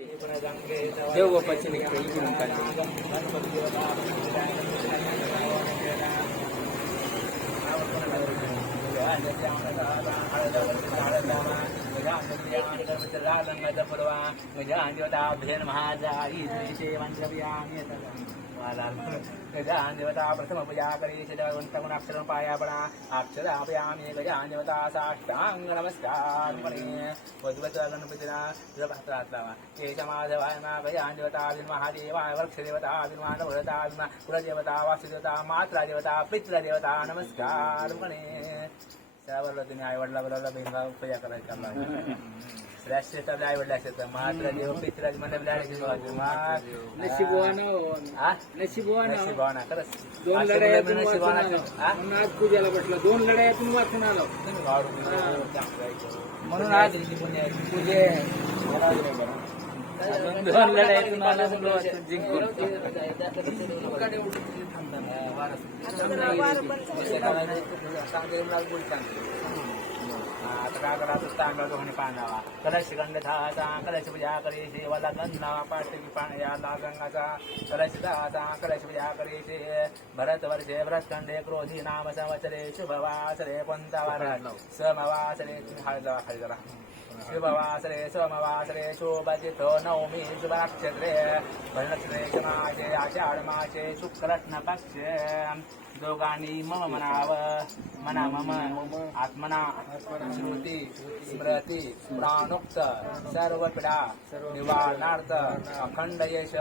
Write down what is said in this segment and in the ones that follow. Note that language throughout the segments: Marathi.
देवबापाची निघते इकडून काढते. गजान देवता प्रथम पूजा करी अक्षर पायापणा अक्षरापयामी गजान देवता साष्टांग नमस्कार वधुवत गणपतीला हात लावा. केश माधवाय गजान देवता महादेवाय वृक्षदेवता मानवदेवता कुलदेवता वासुदेवता मात्रा देवता पितृदेवता नमस्कार म्हणे. त्यावर तुम्ही आई वडिला बरोबर बहिणीला पूजा करायचा. श्रेष्ठ आई वडील असतात मात्र देव पितृ नशिबवाना खरंच दोन लढायातून आज पूजेला बसला. दोन लढायातून वाचून आलो म्हणून आज पूजे दोन लढायातून आला जिंकून कलश गंधधाचा कलश पूजा करे देवाला गंधा पाठी पाण्या गंगाचा कलश दाचा कलश पूजा करे भरत वर्षे भरतखंडे क्रोधी नाम संवत्सरे शुभवासरे पंचावार समवासरे खाली जरा शुभवासरे सोमवासरे शोभचितो नवमी शुभनक्षत्रे भरनक्षत्रे मासे आषाढ मासे शुक्ररत्न पक्षे दोघांनी मम मनाव मना मम आत्मना श्रुती स्मृती प्राणोक्त सर्व पीडा निवारणार्थ अखंड यश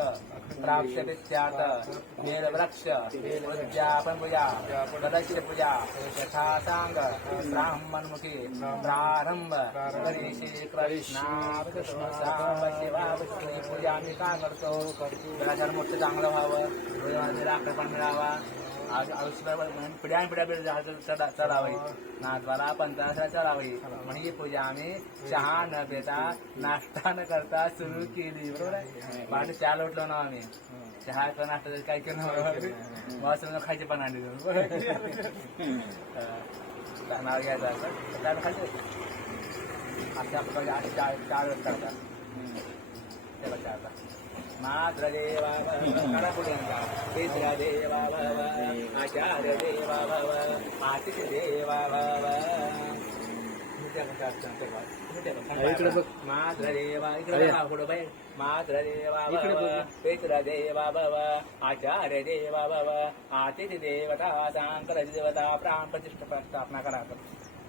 प्राप्त्यर्थ बेलवृक्ष उद्यापन पूजा कलश पूजा यथा सांग ब्राह्मणमुखी प्रारंभ करी श्री कृष्णा कृष्ण सांब शिवा विष्णू पूजा आम्ही काय करतो जरा मोठं चांगलं व्हावं राखण मिळावा. पिढ्या पिढ्या चढावी नातवाला पंचाला चढावी म्हणून ही पूजा आम्ही चहा न पिता नाश्ता न करता सुरू केली. बरोबर आहे. बाहेर चहा लोटलो ना आम्ही चहा नाश्ता काय केलं वाचून खायचे पण आणले नाव घ्यायचं त्याला खायचं अशा प्रकारे चार वेळ करतात त्याला चारला. मात्र देवा पितृ देवा भव आचार्य देवा भव आतिथ्य देवा भव मात्र देवा इकडे मात्र देवा भव पितृ देवा भव आचार्य देवा भव आतिथ्य देवता सांकर देवता प्राण प्रतिष्ठा स्थापना करा.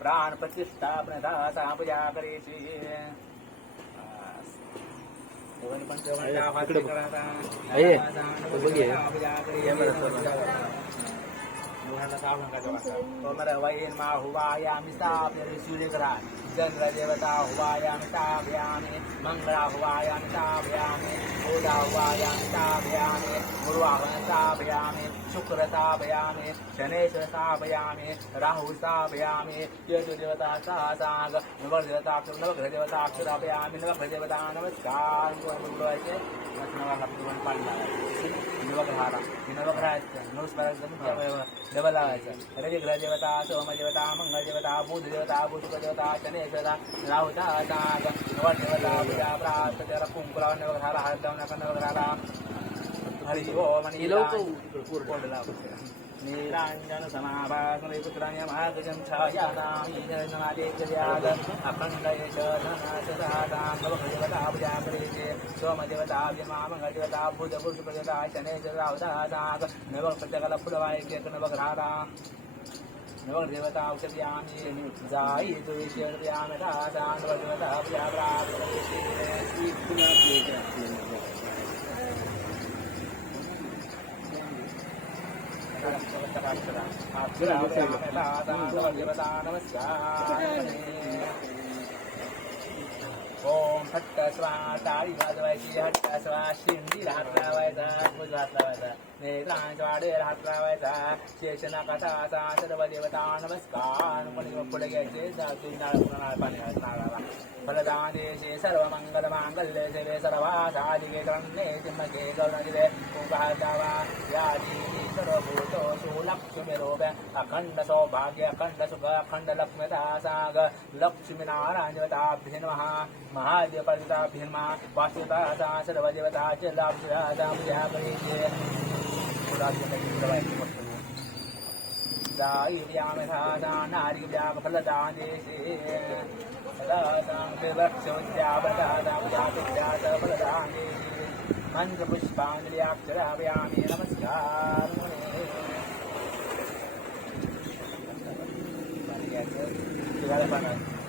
प्राण प्रतिष्ठापना पूजा करायची. वैन मा हुवायामि स्थापयामि सूर्यग्रहान् चंद्र देवता हुवायामि स्थापयामि मंगला हुवायामि स्थापयामि बुधा हुवायामि स्थापयामि गुरुवाहनं स्थापयामि शुक्र स्थापयामि शनेश्वर स्थापयामि राहु स्थापयामि केतु देवता सासांग नवग्रह देवता स्थापयामि नवग्रह नमस्कार नवग्रहाला नवग्रहाचं डबल लावायचं. रविग्रह देवता सोमदेवता मंगलदेवता बुधदेवता बुधदेवता शनेश्वरा राहुता नाग नवदेवता पूजा प्राप्त त्याला कुंकुराव नवग्रहाला हळद लावून नका नवग्रहाला हरि ओम आणि नीरांजन समाभासने पुत्राण्यमागजं छायानामीनमादेशयाद अखंड यश धनाशदादां नवग्रहदेवता पूजा करेचे सोमदेवता मंगलदेवता बुध बुधदेवता शनेश्वर राहुदासाग नवग्रहाला फुलवायचे नवग्रहाला नवग्रहदेवता औषध्यामी जाई तुळशीयामी दादा नवग्रहदेवता पूजा प्राप्त ओम हट्ट स्वा टाळी वाजवायची हट्ट स्वा शिंदीला हात लावायचा भुज हात लावायचा नेत्रांच्या वाडेला हात लावायचा शेषनाकाचा सर्व देवता नमस्कार. पुढे घ्यायचे नाळ पाणी नाळाला फलदा देशे सर्वमङ्गलमाङ्गल्ये शिवे सर्वासाधिके शरण्ये त्र्यम्बके गौरवनिधे उपादावा या देवी सर्वभूतेषु लक्ष्मीरूपे अखण्ड सौभाग्य अखण्ड सुख अखण्ड लक्ष्मीता साग लक्ष्मीनारायणदेवताभ्ये नमः महादेवपरिताभ्ये नमः वासुदेवता सर्वदेवता च लाभ्यासा पूजा करिष्ये दायिव्यामधादा नारीव्यामफलदां देशे सदासां विवक्षोद्यावदादा पूजापित्यासफलदां देशे मन्त्रपुष्पाञ्जल्याक्षरापयामि नमस्कारं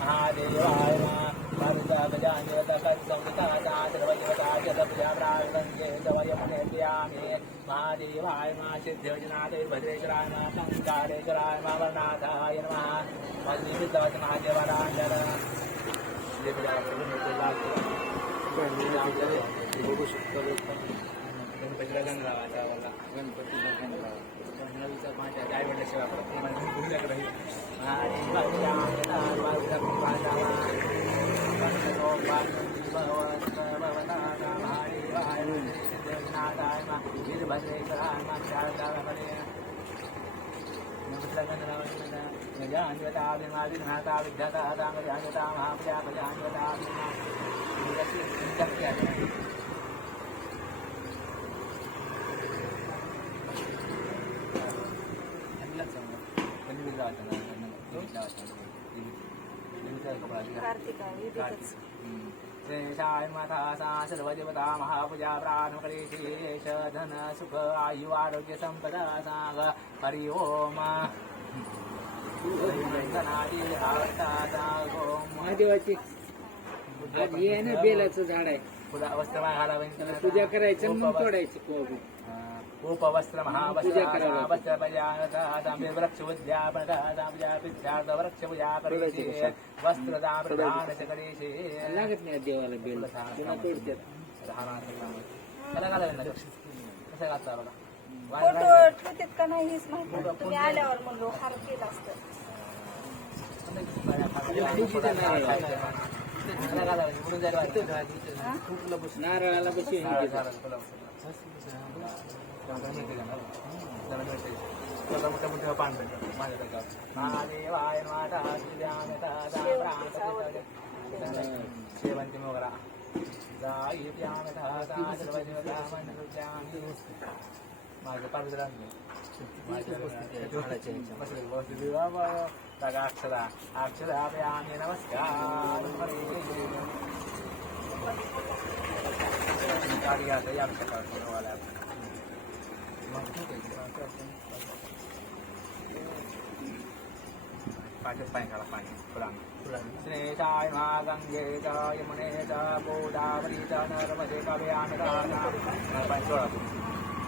महादेवाय महादेवाय सिद्धिवचनाथ भद्रेश्वराय शंकारेश्वराय अमरनाथाय नमः महादेवारांजन गणपतीला गंध लावायचा गणपतीला गंध लावायचा माझ्या आई वडिलाशिवाय शेषाय माता सा सर्वदेवता महापूजा प्राण शेष धन सुख आयु आरोग्य संपदा सांग हरि ओम महादेवाची हे ना बेलाचं झाड आहे वस्त्र पूजा करायचं मग तोडायचं उपवस्त्र महावस्त्र वस्त्र वृक्ष पूजा करेशे वस्त्रदान प्रदान करेशे लागत नाही देवाला बेल तोडतात त्याला घालावे ना कसं घालता बघा फोटो ठेवतात का नाही हेच माहिती नाही. तुम्ही आल्यावर म्हणलो हार केला असतं नारळाला बसू महादेवाय शेवंती मोगरा माझं पारदरा अक्षरा अक्षरा आम्ही नमस्कार गाडी आता या वाला पाण्यात पाणी घाला पाणी श्रेषाय गंगे च यमुने च गोदावरी च नर्मदे काव्यामि पाणी सोळा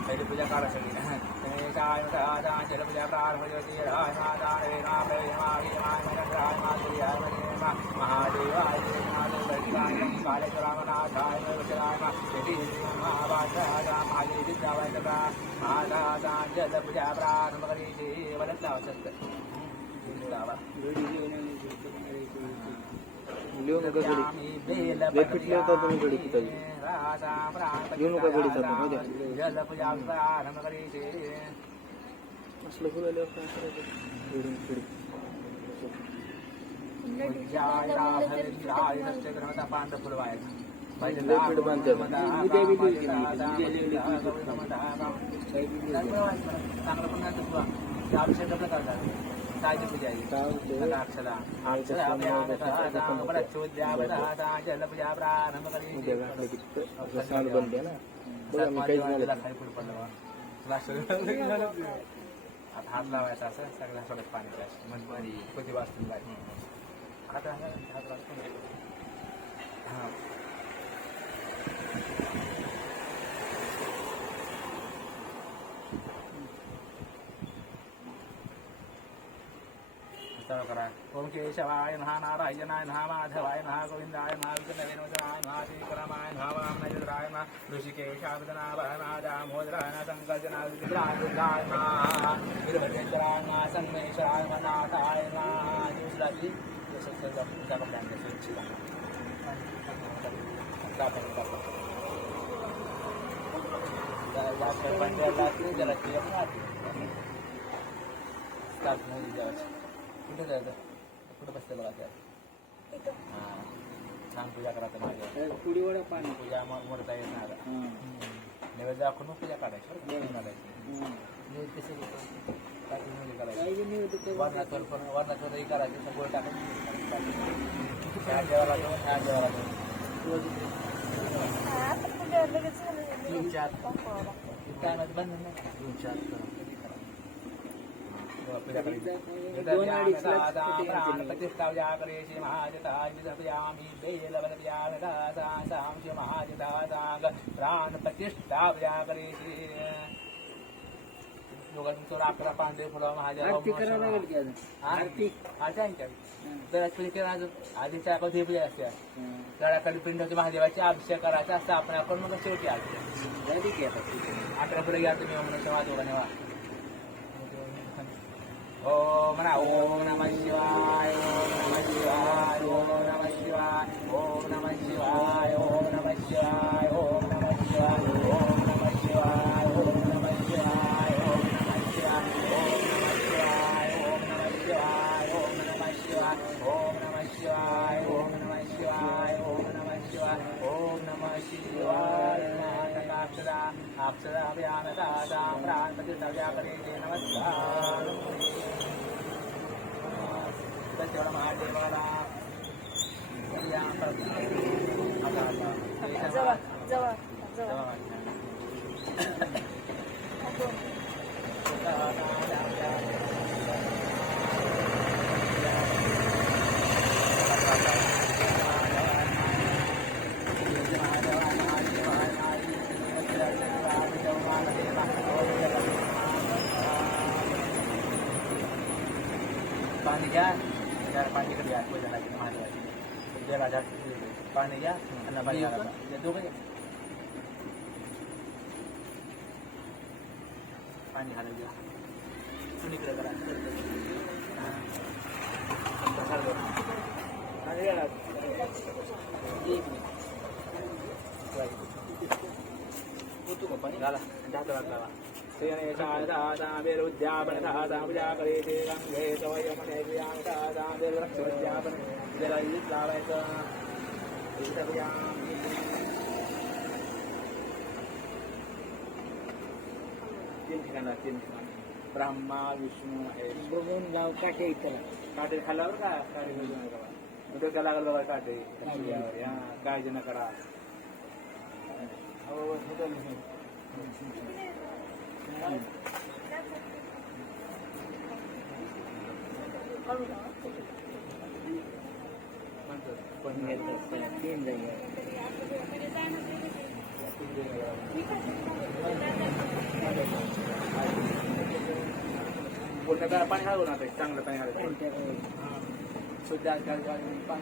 पहिले पूजा काढा सगळी श्रेषाय जलपूजा प्रारंभती राय माता रेणा प्रेमाय महादेवाय कालेश्वरामनाथाय वचराय महादेवी विद्यावाय महादादा जलपूजा प्रारंभ करीचे वरच लावा सत्य पांढर फुल अभिषेक करतात सायची पूजा अक्षरा जलपूजा प्रारंभ हात लावायचा असं सगळ्या सोडत पाणी कधी वाचून आता हात वाचून हा करा ओम केशवाय नमः नारायणाय नमः माधवाय नमः गोविंदाय नमः विष्णवे नमः श्रीकरमाय नमः वामनचंद्राय नमः ऋषिकेशाय नमः दामोदराय नमः संकर्षणाय दुर्गाय नमः वीरभद्रेश्वराय नमः संगमेश्वराय नमः नाथाय नमः दूसरा जी ये सब पूजा का प्लान कैसे टाकायचं टाका जास्त पंधराला त्याला कुठे जायचं कुठं बसते बघा त्या इथं. हां छान पूजा करायचं माझ्या पुडी वडा पाणी पूजा मोरता येत नाही नैवेद्य दाखवून पूजा काढायची काढायची वर्णाचोर पण वर्णाचोरही करायची सगळं टाकायची ह्या जेवायला जाऊन ह्या जेवायला जाऊन आता पुढे लगेच झालं. तीनशे आत. दाखवावं लागतं. काय माझं बंद नाही 204 पूजा करायची प्रतिष्ठा करेशी महाजतायामी बेलवलयामि महाजता प्राण प्रतिष्ठा करेशी योगांचं अकरा पांढरे फुलं महादेव आरती आधीच्या कधी पूजा असते तळाखाली पिंड होती महादेवाची अभिषेक करायचा असं आपण आपण मग शेवटी आली अकरा पुढे घ्या तुम्ही म्हणून तेव्हा दोघांनी ओम नमः शिवाय ओम नमः शिवाय ओम नमः शिवाय ओम नमः शिवाय ओम नमः शिवाय ओम नमः शिवाय ओम नमः शिवाय ओम नमः शिवाय ओम नमः शिवाय ओम नमः शिवाय ओम नमः शिवाय ओम नमः शिवाय ओम नमः शिवाय ओम नमः शिवाय अक्षरा अक्षरा व्यानता प्राण प्रतिष्ठा करेचे नमस्कार सत्यवड महादेवाला जवळ जवळ जवळ. पाणी घ्या पाणी कडे घ्या पूजनाची महादेवाची देवाला पाणी घ्या आणि पाणी दोघं पाणी घालून घ्या कुणीकडे करा पाणी घाला जाता लावा पूजा करायची गंगे सवयमने वृक्षोद्यापन जला ईद लावायचं तीन ठिकाण ब्रह्मा विष्णू महेश बघून गाव काटे इथं काटे खाल्ल्यावर का काटे डोक्या लागल बघा काटे काळजी न करा पण तीन जागे बोलण्यात पाणी घालून आता चांगलं पाणी घालायचं सध्या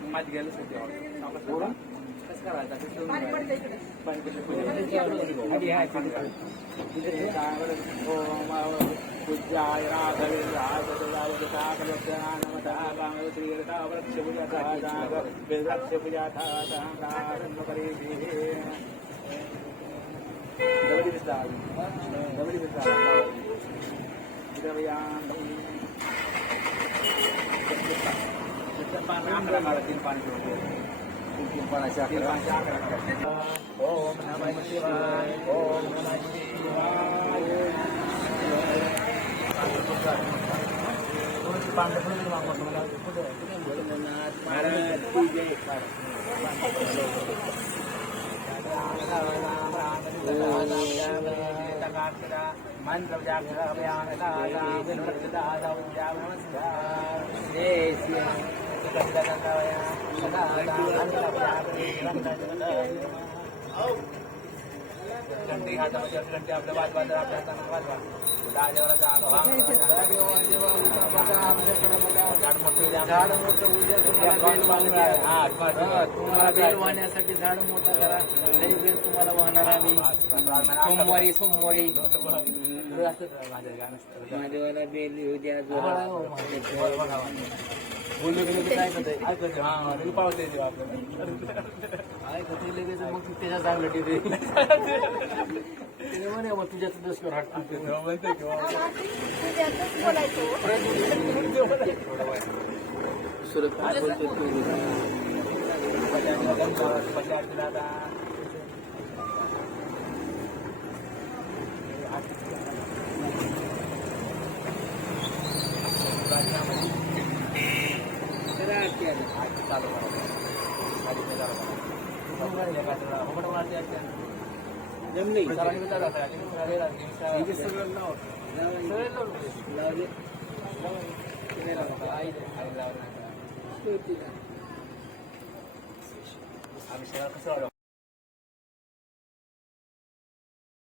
माझी गेलं सध्या कसं करायचं पाणी कसं पूजाय राघवे वृक्ष पूजा ओम नमः शिवाय ओम नमः शिवाय मंत्र घंटे हातामध्ये घंटे आपल्या वाजवा आपल्या हाताने वाजवा तुम्हाला बेल वाहण्यासाठी झाड मोठा करा तरी बेल तुम्हाला वाहणार आम्ही सोमवारी महादेवाला बेल येऊ द्या बोललो गेलो की काय पावते आपल्याला ऐकत लगेच मग त्याच्या चांगलं टिपे म्हणे मग तुझ्याच दसकर हात म्हणते किंवा तुझ्यातच बोलायचं सुरत काय बोलतो जमले सगळं नाव लावले आम्ही सगळं कसं